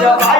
అయ్యా బాయిల చాపున్నదే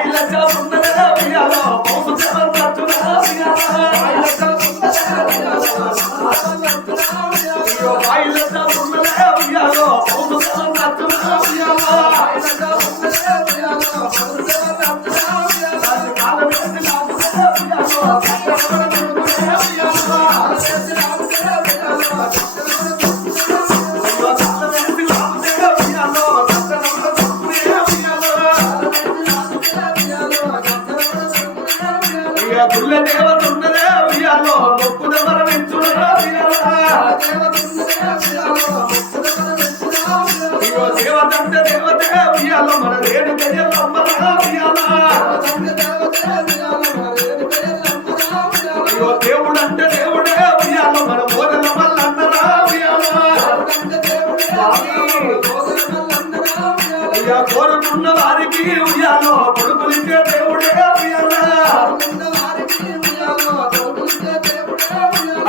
ఉయ్యాలో కొడుకులిచ్చే దేవుడే ఉయ్యాలా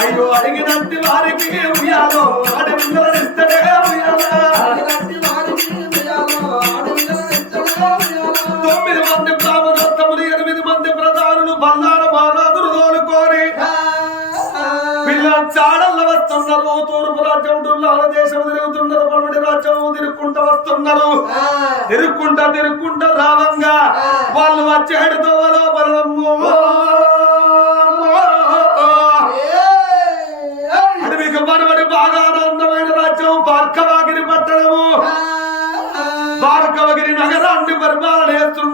అయ్యో అడిగినట్టు వారికి ఉయ్యాలో అడవిలో ఇస్తడే ఉయ్యాలా వస్తున్నారు తిరుక్కుంటా తిరుక్కుంటా రావంగా. వాళ్ళు వచ్చేడు దోవలో బలము అడవికి మనవడి బాగా ఆనందమైన రాజ్యం భార్గవాగిరి పట్టణము. భార్గవగిరి నగరాన్ని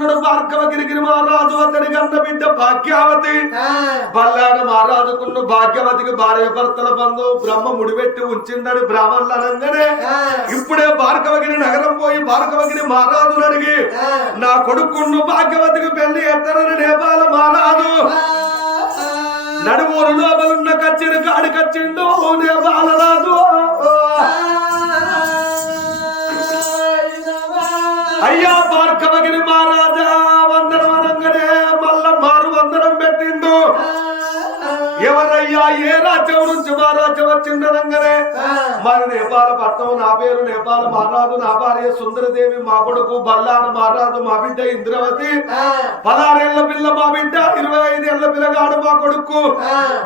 పరిపాలన చేస్తున్నాడు భార్గవగిరి మహారాజు అతని కన్న బిడ్డ భాగ్యావతి బల్లాడు మహారాజుకున్న భాగ్యవతికి భార్య భర్తల బంధు బ్రహ్మ ముడిపెట్టి ఉంచిండడు బ్రాహ్మణులు అనగానే ఇప్పుడే భార్గవగిరి నగరం పోయి భార్గవగిరి మహారాజును అడిగి నా కొడుకును భాగ్యవతికి పెళ్ళి ఎత్తనని నేపాల మహారాజు నడుమూరు లోపలున్న కచ్చిన కాడి కచ్చిండు నేపాల రాజు అయ్యా భార్గవగిరి మహారాజా వందనం అనగానే మల్ల మారు వందనం పెట్టిండు. ఎవరయ్యా ఏ రాజ్యం నుంచి మా రాజ్యం వచ్చిందనగానే మరి నేపాల పట్నం నా పేరు నేపాల మహారాజు నా భార్య సుందరదేవి మా కొడుకు బల్లాన మహారాజు మా బిడ్డ ఇంద్రవతి. పదహారేళ్ళ పిల్ల మా బిడ్డ ఇరవై ఐదేళ్ళ పిల్లగాడు మా కొడుకు.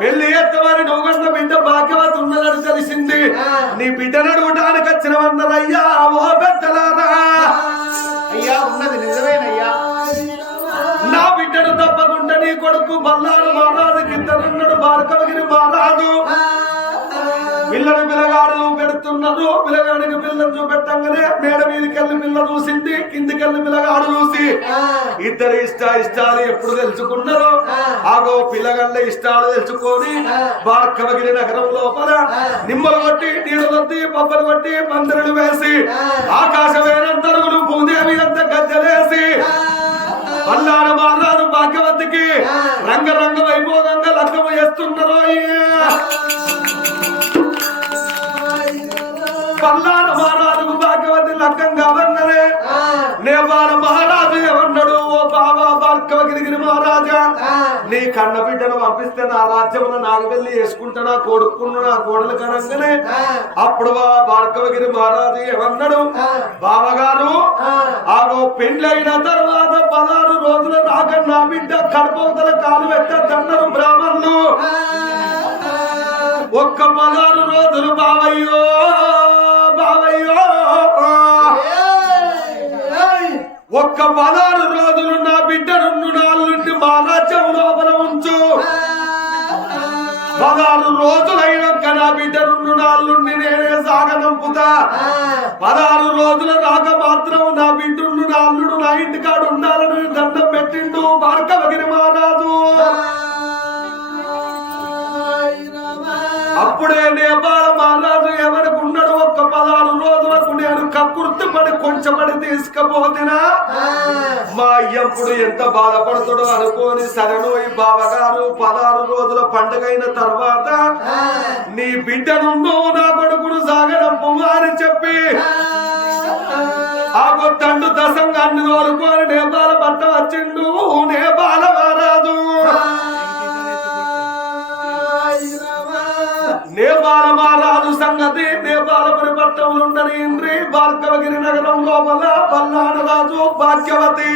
పెళ్ళి ఎత్తమని నువ్వుగన్న బిడ్డ భాగ్యవతి ఉన్నదని తెలిసింది. నీ బిడ్డను అడుగుటానికి వచ్చినవన్నరయ్యా ఓ చూపెట్టంగానే మేడ మీదకి వెళ్ళి పిల్ల చూసింది కిందికెళ్ళి పిల్లగాడు చూసి. ఇద్దరు ఇష్ట ఇష్టాలు ఎప్పుడు తెలుసుకున్నారో? ఆగో పిల్లగళ్ళ ఇష్టాలు తెలుసుకొని భార్గవగిరి నగరం లోపల నిమ్మలు కొట్టి నీడలొద్ది పబ్బలు కొట్టి పందిరులు వేసి ఆకాశమైనంతరుగులు భూదేవి అంత గద్దెలేసి పల్లాడ మహారాజు భాగ్యవతికి. రంగరంగ వైభోగంగా లగ్గము చేస్తున్నారు పల్లాడ మహారాజుకు భాగ్యవతి లగ్గం కావన్నరే నేపాల మహారాజు ఎవన్నాడు ఓ బాబా భార్గవగిరిగిరి మహారాజా నీ కన్న బిడ్డను పంపిస్తే నా రాజ్యమును నాకు వెళ్ళి వేసుకుంటానా కొడుకున్న నా కోడలు కనంగానే? అప్పుడు ఆ భార్గవగిరి మహారాజు ఏమన్నాడు? బావగారు ఆగో పెండ్లైన తర్వాత పదహారు రోజుల రాక నా బిడ్డ కడపవతల కాలు పెట్టద్దన్నారు బ్రాహ్మణులు. ఒక్క పదహారు రోజులు బావయ్యో. ఒక్క పదహారు రోజులు నా బిడ్డ రెండు నాలుగు మా రాజ్యం లోపల ఉంచు. పదహారు రోజులైనాక నా నా బిడ్డ రెండు నాళ్ళుండి నేనే సాగనంపుతా. పదహారు రోజుల రాక మాత్రం నా బిడ్డును నా అల్లుడు నా ఇంటికాడు ఉండాలని దండం పెట్టిండు భార్గవగిరి మహారాజు. అప్పుడే నేపాల మహారాజు ఎవరికి ఉన్నాడు ఒక్క పదహారు రోజులకు నేను కక్కుర్తి పడి కొంచెం పడి తీసుకపోతేనా? మా అయ్యంపుడు ఎంత బాధపడుతాడో అనుకోని సరనోయి బావగారు పదహారు రోజుల పండుగైన తర్వాత నీ బిడ్డ నుండు నా కొడుకును సాగడంపు అని చెప్పి ఆ తండు దశంగాన్ని తోలుకొని నేపాల పట్ట వచ్చిండు. నేపాల మహారాజు. నేపాల మహారాజు సంగతి ఉండని ఇంద్రి భార్గవగిరి నగరం లోపల పల్లాడ రాజు భాగ్యవతి.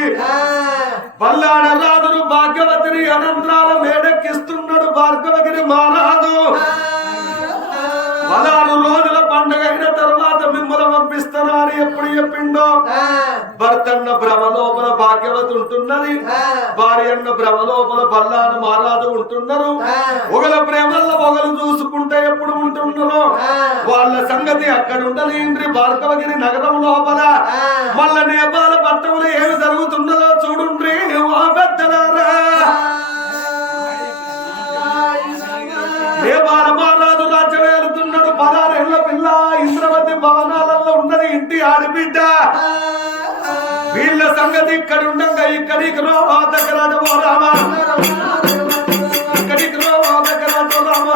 పల్లాడ రాజును భాగ్యవతిని అనంతరాల మేడెక్కిస్తున్నాడు భార్గవగిరి మహారాజు. పదహారు రోజుల పండుగ అయిన తర్వాత మిమ్మల్ని పంపిస్తాను అని ఎప్పుడు చెప్పిండో? భాగ్యవతి ఉంటున్నది. భార్య అన్న భ్రమ లోపల బల్లాను మహారాజు ఉంటున్నారు. ఒకల ప్రేమల్లో ఒకరు చూసుకుంటే ఎప్పుడు ఉంటున్నారో. వాళ్ళ సంగతి అక్కడ ఉండదు ఇంద్రి భార్గవగిరి నగరం లోపల. మళ్ళా నేపాల పట్టణంలో ఏమి జరుగుతున్నదో చూడుండ్రి పెద్దలారా. నేపాల మహారాజు రాజ్యం వెళ్తున్నాడు పదారేళ్ళ పిల్ల. ఇంద్రవతి భవనాలలో ఉన్నది ఇంటి ఆడిబిడ్డ. వీళ్ళ సంగతి ఇక్కడ ఉండగా ఇక్కడికి రో దగ్గర రామా. ఇక్కడికి రో దగ్గర రామా.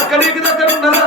ఇక్కడికి దగ్గర ఉండరా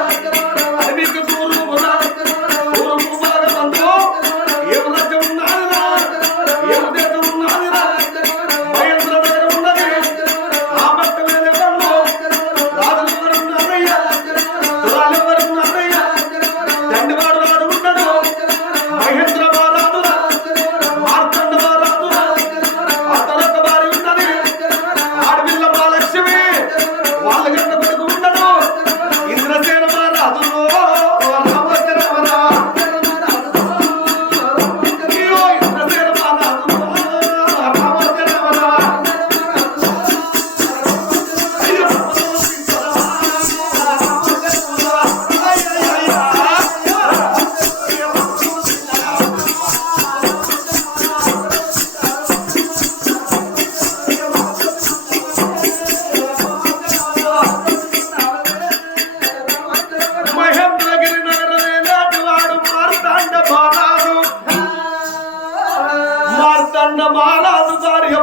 మహారాజు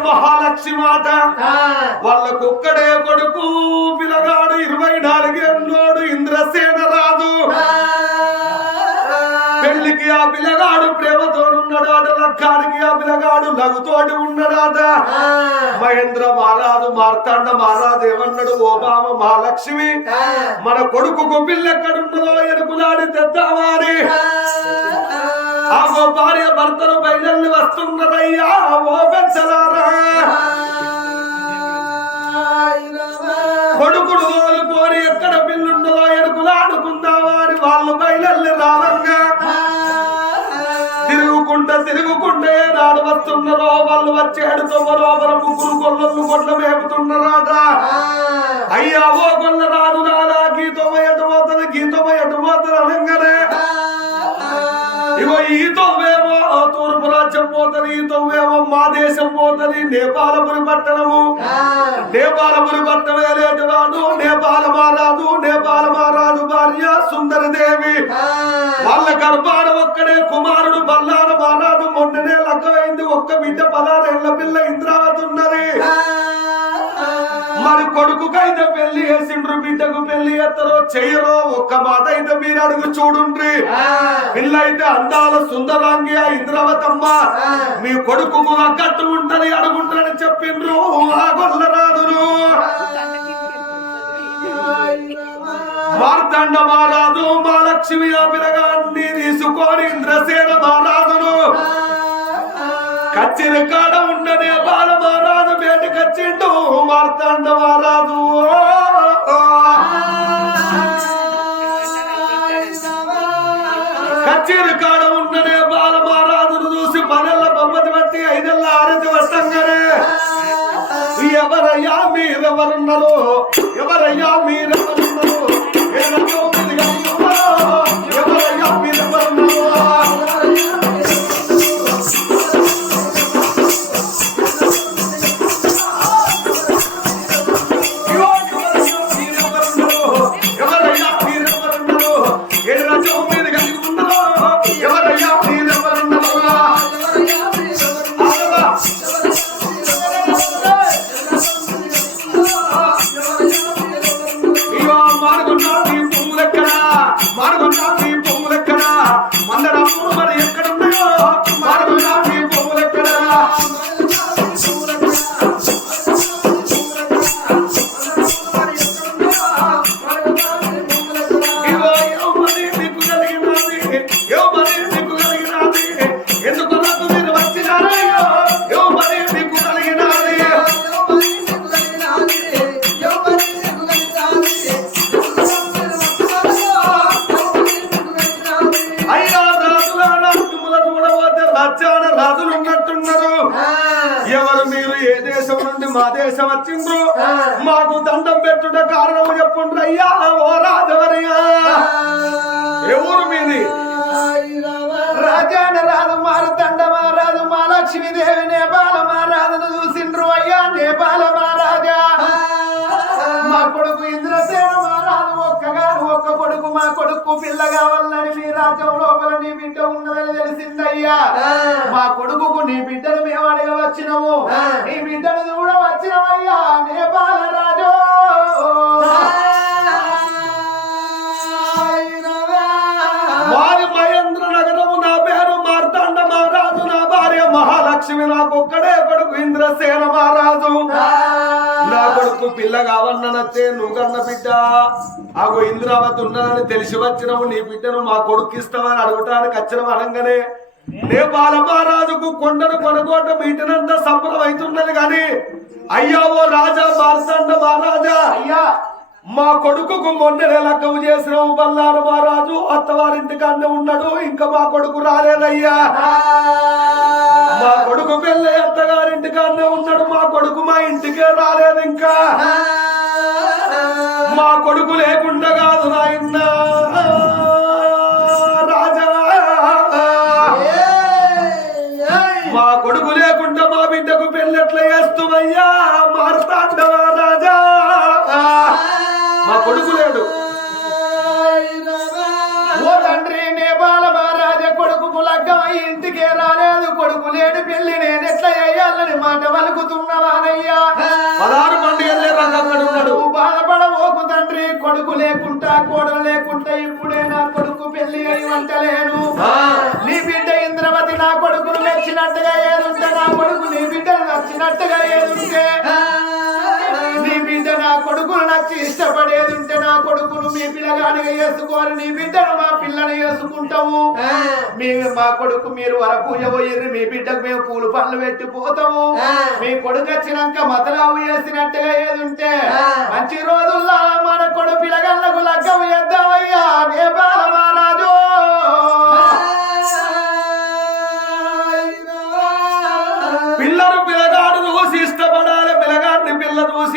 మహాలక్ష్మి మాట వాళ్ళకొక్కడే కొడుకు పిలగాడు ఇరవై నాలుగేళ్ళోడు ఇంద్రసేన రాజు. పెళ్ళికి ఆ పిల్లగాడు ప్రేమతో ఉన్నాడాట లక్కాడికి ఆ పిల్లగాడు లఘుతోటి ఉన్నాడాట మహేంద్ర మహారాజు మార్తాండ మహారాజు ఏమన్నాడు? ఓబామ మహాలక్ష్మి మన కొడుకు పిల్లెక్కడున్నదో ఎరుకులాడి తెద్దామాని ఆ. ఓ భార్య భర్తలు బయలుదేరి వస్తున్నదయ్యా ఓ పెంచలారా కొడుకుడు కోరి ఎక్కడ పిల్లుండదో వారి వాళ్ళు బయలుదేరి రావంగా తిరుగుకుంటా తిరుగుకుంటే నాడు వస్తున్నారో వాళ్ళు వచ్చేడు తొమ్మ లోపల ముగ్గురు కొల్లలు కొట్ల మేపుతున్నారాట అయ్యా ఓ ఇగో ఈ తొవ్వేమో తూర్పు రాజ్యం పోతుంది ఈ తొవ్వేమో మా దేశం పోతుంది నేపాలపురి పట్టణము. నేపాలపురి పట్టణం వేలేటివాడు నేపాల మహారాజు నేపాల మహారాజు భార్య సుందరి దేవి వాళ్ళ గర్భాన ఒక్కడే కుమారుడు బల్లార మహారాజు మొన్ననే లగ్గమైంది ఒక్క బిడ్డ పదారేళ్ళ పిల్ల ఇంద్రావతి ఉన్నది. కొడుకుకైతే పెళ్ళి చేసిండ్రు బిడ్డకు పెళ్ళి ఎత్తరో చెయ్యరో ఒక్క మాట అయితే మీరు అడుగు చూడుండ్రి. పిల్ల అయితే అందాల సుందరాంగి ఆ ఇంద్రవతమ్మ. మీ కొడుకుకు అక్కట్టు ఉంటది అడుగుంటారని చెప్పిండ్రు. ఆ గొల్లరాజును మార్తండ మహారాజు మహాలక్ష్మి ఆ పిలగాన్ని తీసుకొని ఇంద్రసేన మహారాజును. కచ్చిన కాడ ఉండనే బాల మహారాజు బయట కచ్చిండు మార్తాండ మహారాజు కాడ ఉండనే బాల మహారాజును చూసి పనెల్ల బొమ్మతి బట్టి ఐదెల్ల ఆరతి వస్తంగానే. ఎవరయ్యా మీరెవరున్నారు? ఎవరయ్యా మీరెవరు? పిల్ల కావాలని మీ రాజ్యం లోపల నీ బిడ్డ ఉన్నదని తెలిసిందయ్యా. మా కొడుకుకు నీ బిడ్డను మేము అడగవచ్చినము. నీ బిడ్డను కూడా వచ్చినవయ్యా నేపాల రాజు. వారి మహేంద్ర నగరము నా పేరు మార్తాండ మహారాజు నా భార్య మహాలక్ష్మి నాకొక్కడే కొడుకు ఇంద్రసేన మహారాజు. నాకు పిల్ల కావన్ననత్తే నువ్వు కన్న బిడ్డ. ఆగో ఇంద్రావతి ఉన్నానని తెలిసి వచ్చినవు నీ బిడ్డను మా కొడుకు ఇస్తావని అడగటానికి వచ్చిన అనగానే నేపాల మహారాజుకు కొండను కొనగోట మీటినంత సంబరం అవుతున్నది కానీ అయ్యా ఓ రాజా మా కొడుకుకు మొన్ననే లగ్గము చేసిన బల్లారు మహారాజు. అత్తవారింటికి అన్న ఉన్నాడు. ఇంకా మా కొడుకు రాలేదయ్యా. మా కొడుకు పెళ్ళి అత్తగారింటికి అన్న ఉన్నాడు. మా కొడుకు మా ఇంటికే రాలేదు ఇంకా. మా కొడుకు లేకుండా కాదు నాయన్న. రాజా. మా కొడుకు లేకుండా మా బిడ్డకు పెళ్ళెట్లా చేస్తుమయ్యా ఇంటికే రాలేదు కొడుకు లేడు పెళ్ళి నేను ఎట్లా చేయాలని మాట వలుకుతున్నవానయ్యా పదహారు మంది అక్కడ ఉన్నాడు. బాధపడబోకు తండ్రి కొడుకు లేకుంటా కోడలు లేకుంటా ఇప్పుడే నా కొడుకు పెళ్ళి అయి వంటలేను. నీ బిడ్డ ఇంద్రవతి నా కొడుకును మెచ్చినట్టుగా ఏదుంటే నా కొడుకు నీ బిడ్డను నచ్చినట్టుగా ఏదుంటే. నీ బిడ్డ నా కొడుకును నచ్చి ఇష్టపడేది ఉంటే నా నీ బిడ్డను మా పిల్లని వేసుకుంటాము మీ మా కొడుకు మీరు వర పూజ పోయిర్రు మీ బిడ్డకు మేము పూలు పనులు పెట్టి పోతాము. మీ కొడుకు వచ్చినాక మతలావు చేసినట్టుగా ఏది ఉంటే మంచి రోజుల్లో మన కొడుకు పిల్లగాళ్ళకు లగ్గం వేద్దామయ్యా. నేపాల మహారాజు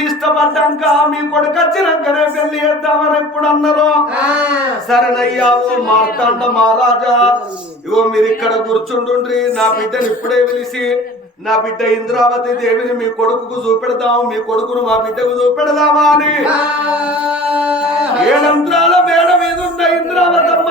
ఇష్టపడ్డాక మీ కొడుకు వచ్చినాకనే పెళ్ళి చేద్దామని ఎప్పుడు అన్నారు? సరేనయ్యా ఓ మార్తాండ మహారాజా. ఇగో మీరు ఇక్కడ కూర్చుండ్రి నా బిడ్డని ఇప్పుడే పిలిచి నా బిడ్డ ఇంద్రావతి దేవిని మీ కొడుకుకు చూపెడదాం మీ కొడుకును మా బిడ్డకు చూపెడదామా అని. ఏడంత్రాల మేడ మీద ఉన్న ఇంద్రావతమ్మ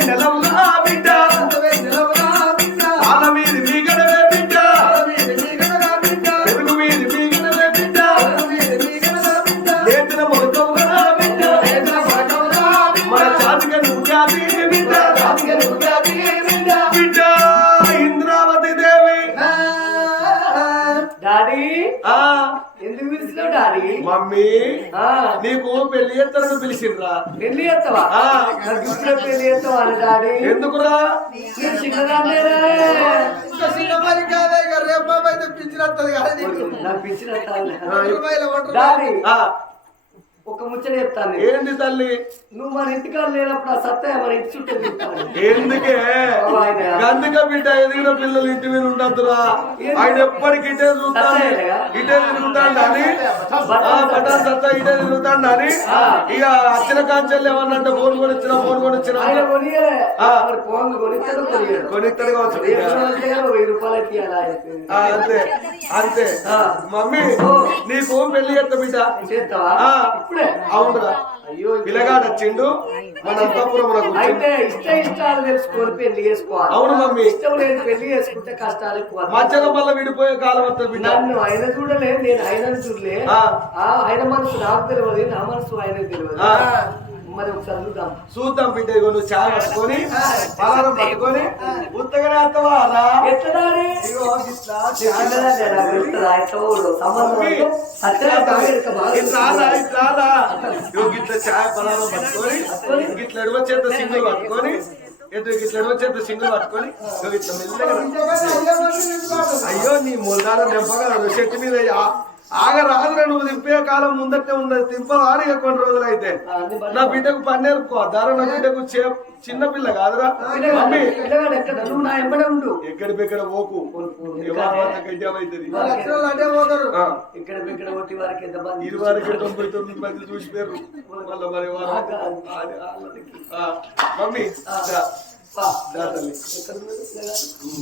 పండు పెళ్ళి చేస్తారని పిలిచిండ్రా? పెళ్ళి చేస్తావా పెళ్ళి చేస్తావా డాడీ? ఎందుకురా? ఒక ముచ్చట చెప్తాను. ఏంది తల్లి? నువ్వు మన ఇంటికాడ లేనప్పుడు ఆ సత్తయ్య మన ఇంటి చుట్టూ ఎందుకే? గందుక బిడ్డ ఎదిగిన పిల్లలు ఇంటి మీద ఉండద్దురా. ఆయన ఎప్పటికి ఇటే చూస్తాడు ఇటే బటాన్ సత్తా ఇటే తిరుగుతాడు అని ఇక అచ్చిన కాంచెల్లి ఏమన్నంటే ఫోన్ కొనిచ్చిన ఫోన్. మరి ఫోన్ కొనిస్తాడు కావచ్చు. అంతే. అంతే. ఆ. మమ్మీ నీకు పెళ్ళి చేస్తా బిడ్డ. అవునురా. పిల్లగాడు వచ్చిండు మన అంతపురం అయితే ఇష్ట ఇష్టాలు తెలుసుకొని పెళ్ళి చేసుకోవాలి. అవును మమ్మీ. ఇష్టం లేని పెళ్ళి చేసుకుంటే కష్టాలు ఎక్కువ మధ్యలో మళ్ళీ విడిపోయే కాలం వస్తుంది బిడ్డ. నన్ను ఆయన చూడలే నేను ఆయనను చూడలే. ఆయన మనసు నాకు తెలియదు నా మనసు ఆయనకు తెలియదు. మరి ఒకసారి చూద్దాం చూద్దాం బిడ్డ ఇగో నువ్వు చాయ్ పట్టుకొని పలారం పట్టుకొని. ఇగో గిట్ల చాయ్ పలారం పట్టుకొని గిట్ల ఎడమ చేత సింగులు పట్టుకొని సింగులు పట్టుకొని ఇగో ఇట్లా మెల్లగా. అయ్యో నీ మొలదారం నింపగలరు చెట్టు మీద ఆగ రాదురా నువ్వు దింపే కాలం ముందటే ఉన్నది. దింపరాదు ఇక కొన్ని రోజులు అయితే నా బిడ్డకు పన్నేరుకో దారా నా బిడ్డకు చిన్న పిల్ల కాదురా. మమ్మీ. ఎక్కడ? ఎక్కడ బిక్కడ పోకు. ఇరువారికి తొంభై తొమ్మిది మంది చూసిపోయారు మళ్ళీ మరి మమ్మీ.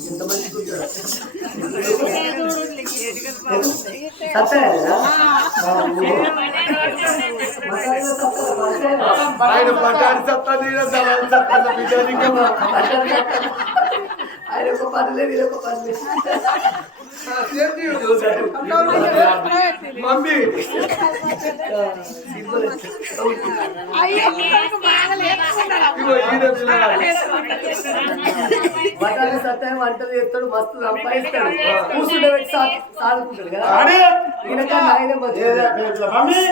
ఎంత మంచి. ఆయన పట్టాడి సత్తా నీడ దళాలు సత్తా ఆయన ఒక పనిలే వీరు ఒక పనిలే మమ్మీ. బఠానీ సత్యం వంటలు చేస్తాడు మస్తు సంపాదిస్తాడు కూర్చుంటే పెట్టి సాదుకుంటాడు కదా ఆయనే మంచిది.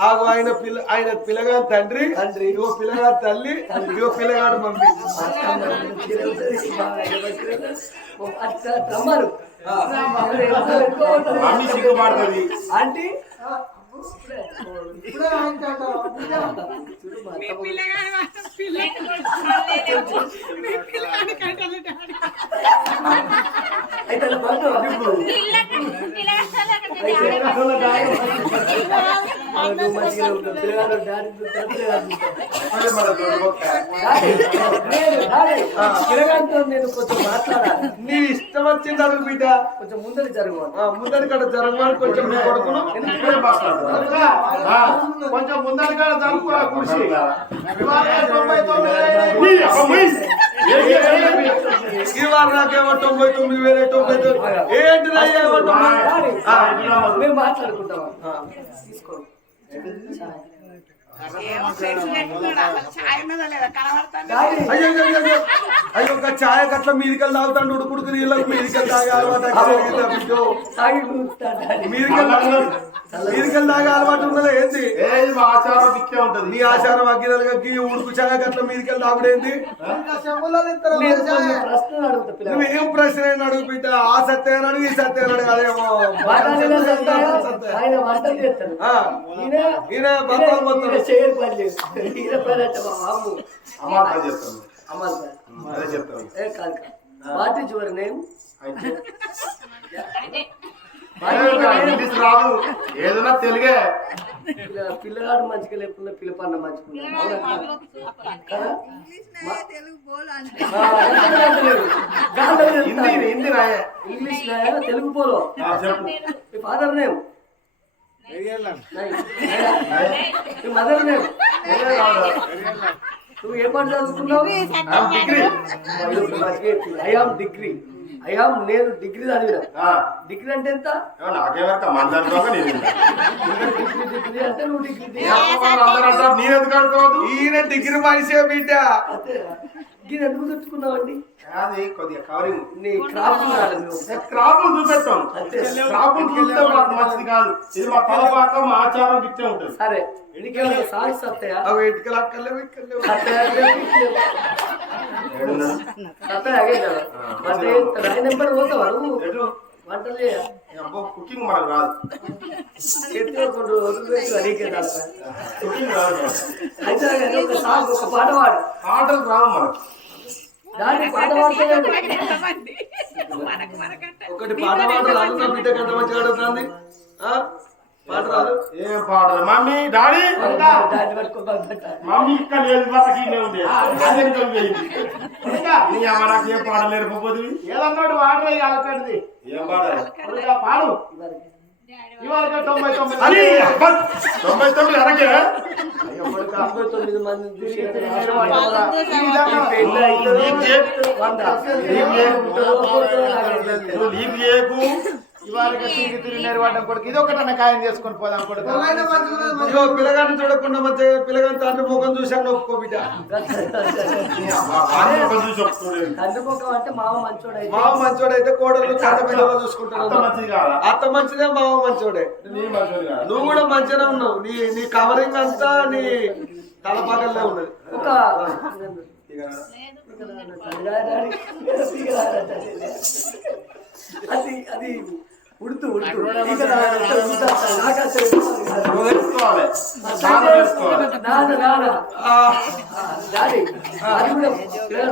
ఆగు ఆయన పిల్ల ఆయన పిల్లగాడు తండ్రి తండ్రి. ఇగో పిల్లగాడు తల్లి ఇగో పిల్లగాడు మమ్మీ మమ్మీ సిగ్గుపడుతుంది ఆంటీ? నేను కొంచెం మాట్లాడాలి నీ ఇష్టం వచ్చింది అడుగు బిడ్డ కొంచెం ముందర జరుగు ఆ, ముందరి కడ జరగమని కొంచెం నీ కొడుకును కొంచెం ముందరగా జరుపురా కుర్చీ. వివాహం తొంభై తొమ్మిది వారం నాకేమో తొంభై తొమ్మిది వేల తొంభై తొమ్మిది. ఏంటి మాట్లాడుకుంటాం. తీసుకోండి అయ్యో ఛాయ కట్ల మీదికెళ్ళి తాగుతాడు ఉడుకుడుకు నీళ్ళకి మీదికెళ్ళి తాగే అలవాటు మీదికెళ్ళి తాగే అలవాటు ఉన్నదా ఏంది మా ఆచారం ఆచారం అగ్గిదలకి ఉడుకు ఛాయ కట్ల మీదికెళ్ళి తాగుడేంది నువ్వేం ప్రశ్న అయినా అడుగు బిడ్డ ఆ. సత్యాన్ని అడుగు ఈ సత్యాన్ని అడుగు అదేమో ఈయన ఈయన బత్తాలు ఈయన బత్తాలు చేయరు పని లేదు ఈయన పని అంటే మా అమ్ము అమ్మాట చెప్తాను. అమ్మాలి పని. అదే చెప్తాను. ఏ కాదు కాదు. What is your name? అయితే. ఇంగ్లీష్ రాదు ఏదైనా తెలుగే. పిల్ల- పిల్లగాడు మంచిగా లేకుండా పిల్లపన్న మంచిగా ఇంగ్లీష్ తెలుగు పోలో ఫాదర్ నేమ్? మదర్ నేమ్ నువ్వు ఏ పాట చదువుకున్నావు డిగ్రీ ఐ ఆమ్ డిగ్రీ నేను డిగ్రీ చదివిన. ఆ, డిగ్రీ అంటే ఎంత? డిగ్రీ డిగ్రీ అంటే నువ్వు డిగ్రీ డిగ్రీ. అనుకోవద్దు? ఈయన మనిషే బిడ్డ. దీని ఎందుకు తెచ్చుకున్నావండి అది కొద్దిగా కవరింగ్ నీ చూపెట్టాం. చూస్తే మాకు మంచిది కాదు. ఇది మా తలపాక మా ఆచారం ఇచ్చే ఉంటుంది. సరే అవి అక్కర్లేవు ఇక్కర్లేవు. కదా. నెంబర్ పోతావా నువ్వు? వంటలు అబ్బో కుకింగ్ మనకు రాదు. చేతిలో కొన్ని రోజులు అడిగే. కుకింగ్ రాదు. అయితే కానీ ఒక సాంగ్ ఒక పాట పాడు. ఆటలు రావు మనకు. దాన్ని పాట పాడతాడు ఒకటి పాట పాట రాదు నా బిడ్డ కంట మంచిగా రాదు ఏం పాడదు మమ్మీ డాడీ మమ్మీ ఇక్కడ లేదు బతకి ఉంది నీ అమ్మ నాకు ఏం పాడలేరు పోతుంది ఏదన్నాడు వాడే అలకడిది ఏం పాడాలి కొడుకా పాడు ఇవాళ తొంభై తొమ్మిది తొంభై తొమ్మిది అరకే అయ్యో కొడుకా తొంభై తొమ్మిది మంది చూసి నేను ఇవాళ తిరిగి తిరిగి నేర్వాడడం కొడుకు. ఇది ఒకటన్నా ఖాయం చేసుకొని పోదాం కొడుకు. ఇదిగో పిల్లగాన్ని చూడకుండా మంచిగా పిల్లగాని తండ్రి ముఖం చూశాను ఒప్పుకో బిడ్డ. మామ మంచోడైతే. కోడలు చట్ట పిల్లలు చూసుకుంటారు. అంత మంచిది కాదా? అత్త మంచిదే మావ మంచోడే. నువ్వు కూడా మంచిగానే ఉన్నావు. నీ నీ కవరింగ్ అంతా నీ తలపాకల్లే ఉన్నది. ఒక అది అది ఉడుతు ఉడుతు.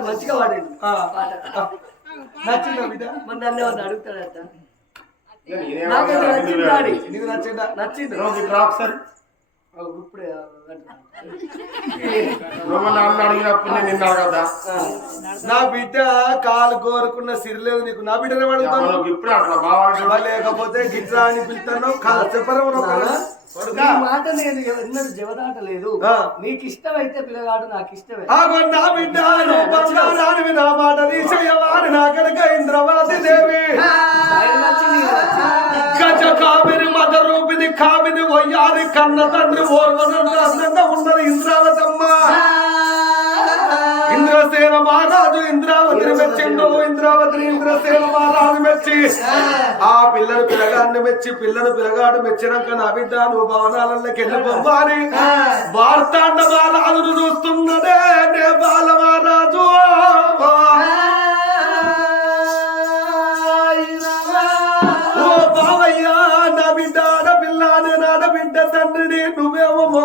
మంచిగా వాడండి నచ్చిందా బిడ్డ? మన నన్ను అడుగుతాడట? నచ్చింది నచ్చిందా? నచ్చింది. ఇప్పుడే నువ్వు నన్ను అడిగినప్పుడు నేను నిన్ను అడగద్దా నా బిడ్డ కాలు కోరుకున్న సిరిలేదు నీకు నా బిడ్డనే అడుగుతాను నువ్వు ఇప్పుడే అట్లా బాగా లేకపోతే గిట్లా అని పిలుతాను కాలు చెప్పరం ఈ మాట నేను ఎన్నడూ జవదాట లేదు. నీకు ఇష్టమైతే పిల్లగాడు నాకు ఇష్టమే. నా బిడ్డ నా మాట నా కనుక దేవి. గజ కామిని మద రూపిని కామిని వయ్యారి కన్న తండ్రి ఓర్వనంత అందంగా ఉన్నది ఇంద్రావతమ్మ. ఇంద్రసేన మహారాజు ఇంద్రావతిని మెచ్చిండు. ఇంద్రావతిని ఇంద్రసేన మహారాజు మెచ్చి. ఆ. పిల్లని పిల్లగాన్ని మెచ్చి పిల్లని పిల్లగాడు మెచ్చినాక నా బిడ్డ నువ్వు భవనాలకి వెళ్ళిపోవాలి వార్తాండ మహారాజును చూస్తున్నదే నే బాల మహారాజు.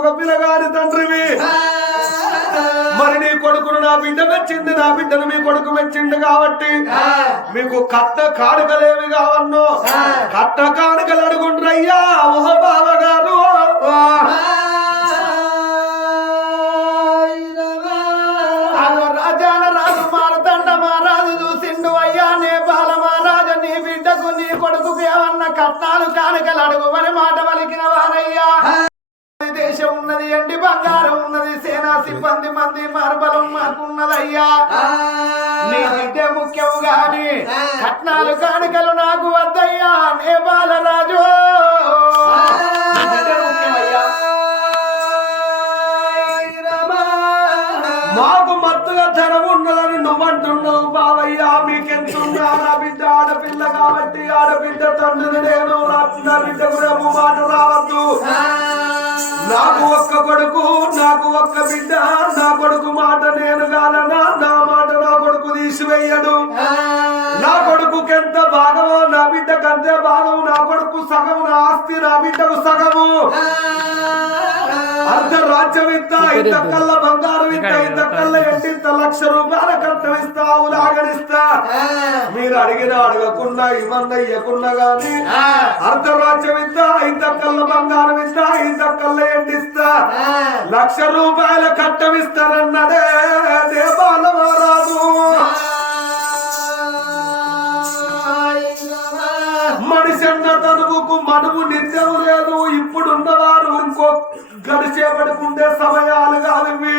మగ పిల్లగాడి తండ్రివి. మరి నీ కొడుకును నా బిడ్డ మెచ్చింది నా బిడ్డను మీ కొడుకు మెచ్చిండు కాబట్టి మీకు కట్ట కానుకలేమి కావన్నో. కట్ట కానుకలు అడుగుండ్రయ్యా ఓ బావగారు. ఆగో దేశం ఉన్నది ఎండి బంగారం ఉన్నది సేనా సిబ్బంది మంది మార్బలం మాకున్నదయ్యా బిడ్డే ముఖ్యము గాని కట్నాలు కానుకలు నాకు వద్దయ్యా నీ బిడ్డే ముఖ్యమయ్యా. మాకు మత్తుగా ధనం ఉన్నదని నువ్వంటున్నావు బావయ్య మీకెంతున్నా నా బిడ్డ? ఆడపిల్ల కాబట్టి ఆడబిడ్డ తండ్రిని నేను నా బిడ్డకు రేపు మాట రావద్దు. నాకు ఒక్క కొడుకు నాకు ఒక్క బిడ్డ నా కొడుకు మాట నేను కాదనా నా మాట నా కొడుకు తీసివేయడు. నా కొడుకుకి ఎంత భాగమో నా బిడ్డకు అంతే భాగము నా కొడుకు సగము నా ఆస్తి నా బిడ్డకు సగము. అర్ధ రాజ్యం ఇంత ఇంత కళ్ళ బంగారం ఇంత ఇంత కళ్ళ ఎంటింత లక్ష రూపాయల కట్టం ఇస్తా ఉలాగనిస్తా మీరు అడిగిన అడగకుండా ఇవ్వన్న ఇవ్వకుండా గాని అర్ధ రాజ్యం ఇంత ఇంత కళ్ళ బంగారం ఇంత ఇంత కళ్ళ ఎంటిస్తా లక్ష రూపాయల కట్టం ఇస్తారన్నదే దేవాల మహారాజు మనిషి అన్న తనువుకు మనువు నిత్యం లేదు. ఇప్పుడున్నవారు ఇంకో గడిచేపడుకుండే సమయాలు కానివి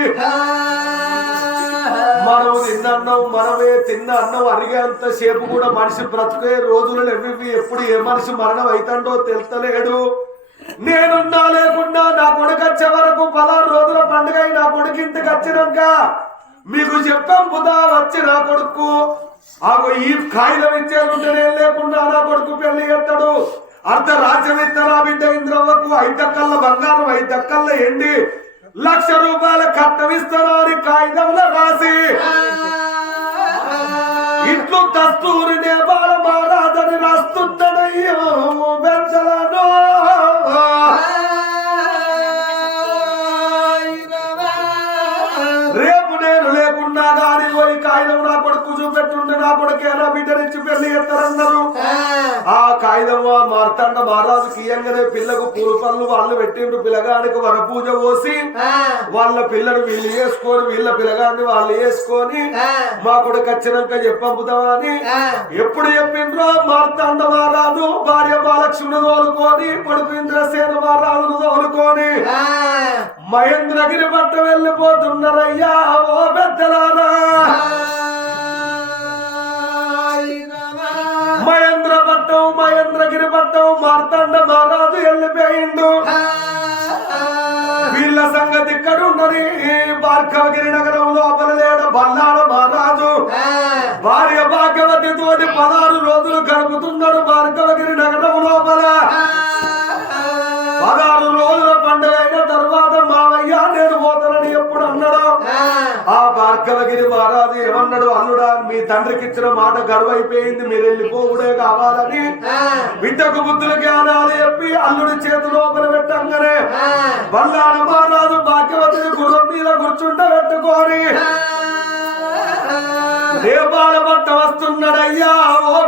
మనం తిన్నన్నం మనమే తిన్న అన్నం అరిగేంత సేపు కూడా మనిషి బ్రతుకే రోజులు ఎవి ఎప్పుడు ఏ మనిషి మరణం అవుతాడో తెలుస్తలేడు నేనున్నా లేకుండా నా కొడుకు వచ్చే వరకు పదహారు రోజుల పండుగ నా కొడుకు ఇంటికి వచ్చినాక మీకు చెప్పాం బుధా వచ్చి నా కొడుకు. ఆగో ఈ కాగితం ఇచ్చేది నేను లేకుండా నా కొడుకు పెళ్ళి ఎత్తాడు అర్ధ రాజ్యం ఇస్తారా బిడ్డ ఇంద్రవ్వకు. ఐదక్కల్ల బంగారం ఐదక్కల్ల ఎండి. లక్ష రూపాయల కట్టం ఇస్తారా అని కాగితంలో రాసి. ఇట్లు దస్తూరి నేపాల ఇయ్యంగానే పిల్లకు పూల పనులు వాళ్ళు పెట్టిండ్రు పిల్లగానికి వరపూజ పోసి వాళ్ళ పిల్లని వీళ్ళు వేసుకొని వీళ్ళ పిల్లగాన్ని వాళ్ళు వేసుకొని మా కొడుకు వచ్చినాక చెప్పంపుతామా అని ఎప్పుడు చెప్పిండ్రో మార్తాండ మహారాజు భార్య బాలక్ష్మిని తోలుకొని కొడుకు ఇంద్రసేన మహారాజును తోలుకొని మహేంద్రగిరి పట్ట వెళ్ళిపోతున్నారయ్యా ఓ పెద్దలారా. మహేంద్ర పట్టం మహేంద్రగిరి పట్టం మార్తాండ మహారాజు వెళ్ళిపోయిండు వీళ్ళ సంగతి ఇక్కడ ఉన్నది భార్గవగిరి నగరం లోపల లేడ బల్లాడ మహారాజు. భార్య భాగ్యవతి తోటి పదహారు రోజులు గడుపుతున్నాడు భార్గవగిరి నగరం లోపల పదహారు భార్గవగిరి మహారాజు ఏమన్నాడు? అల్లుడా మీ తండ్రికి ఇచ్చిన మాట గడువైపోయింది. మీరు వెళ్ళిపోవుడే కావాలని బిడ్డకు బుద్ధుల జ్ఞానాలు చెప్పి అల్లుడి చేతి లోపల పెట్టంగానే బల్లాడు మహారాజు భాగ్యవతిని గుర్రం మీద కూర్చుంట పెట్టుకొని నేపాల పట్ట వస్తున్నాడయ్యా ఓ